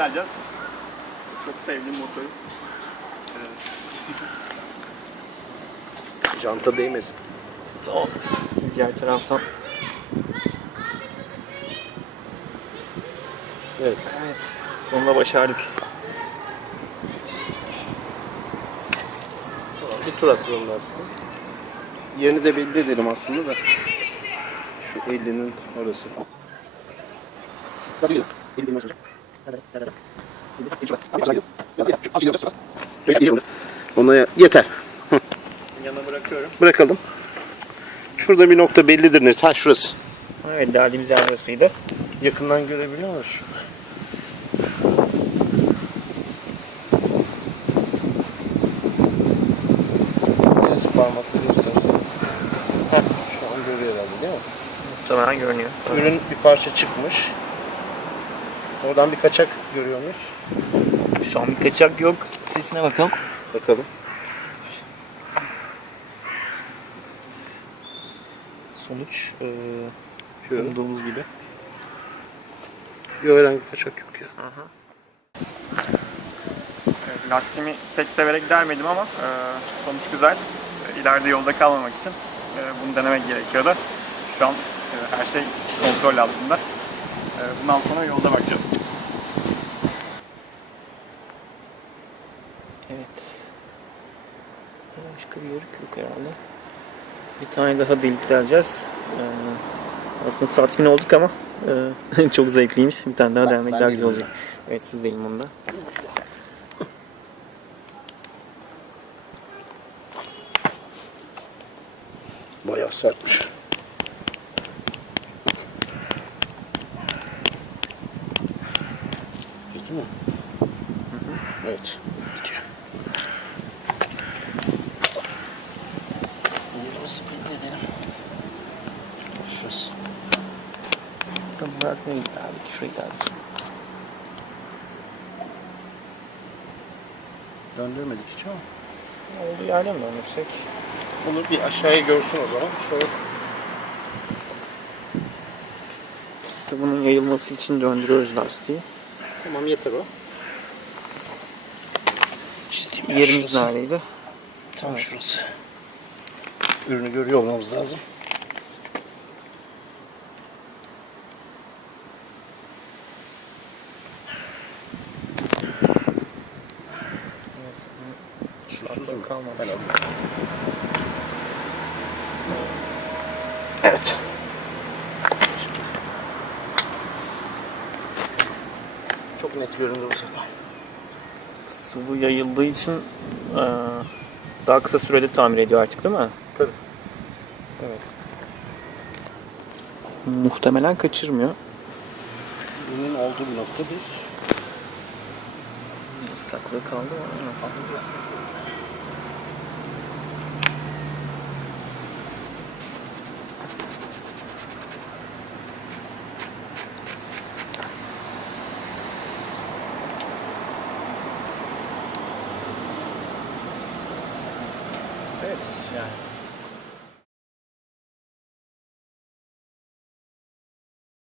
deleceğiz. Çok sevdiğim motoru. Janta değmesin. Tamam. Diğer taraftan. Evet. Evet. Sonunda başardık. Bir tur da aslında. Yerini de belli edelim aslında da. Şu 50'nin orası. Nasıl gidiyor? 50 bin. Ona yeter. Yanına bırakıyorum. Bırakalım. Şurada bir nokta bellidir net. Ha şurası. Evet deldiğimiz yer burasıydı. Yakından görebiliyor musun? Birisi parmakla göstersin. Heh, şu an görüyor herhalde değil mi? Muhtemelen görünüyor. Ürün bir parça çıkmış. Oradan bir kaçak görüyoruz. Şu an bir kaçak yok. Sesine bakalım. Bakalım. Sonuç e, Şöyle. umduğumuz gibi. Yok herhangi bir kaçak yok ya. Lastiğimi pek severek delmedim ama e, sonuç güzel. E, İleride yolda kalmamak için e, bunu denemek gerekiyordu. Şu an e, her şey kontrol altında. E, bundan sonra yolda bakacağız. Evet. Başka bir yörük yok herhalde. Bir tane daha delik deleceğiz. E, aslında tatmin olduk ama e, çok zevkliymiş. Bir tane daha delmek ben daha güzel güzel. olacak. Evet siz deyin bunu da. Bayağı sertmiş. Gitti mi? Evet. Gidiyor. Nasıl belli edelim? Şurası. Tamam bırakmayı abi. Şurayı abi. Döndürmedik hiç ama. Olduğu yerden mi dönürsek? Onu bir aşağıya görsün o zaman. Şöyle Sıvının yayılması için döndürüyoruz lastiği. Tamam yeter o. Çizdiğim yer Yerimiz şurası. neredeydi? Tam şurası. Ürünü görüyor olmamız lazım. Evet. Çok net göründü bu sefer. Sıvı yayıldığı için eee, daha kısa sürede tamir ediyor artık değil mi? Tabii. Evet. Muhtemelen kaçırmıyor. Ürünün olduğu bir noktadayız. Islaklığı kaldı mı? Evet yani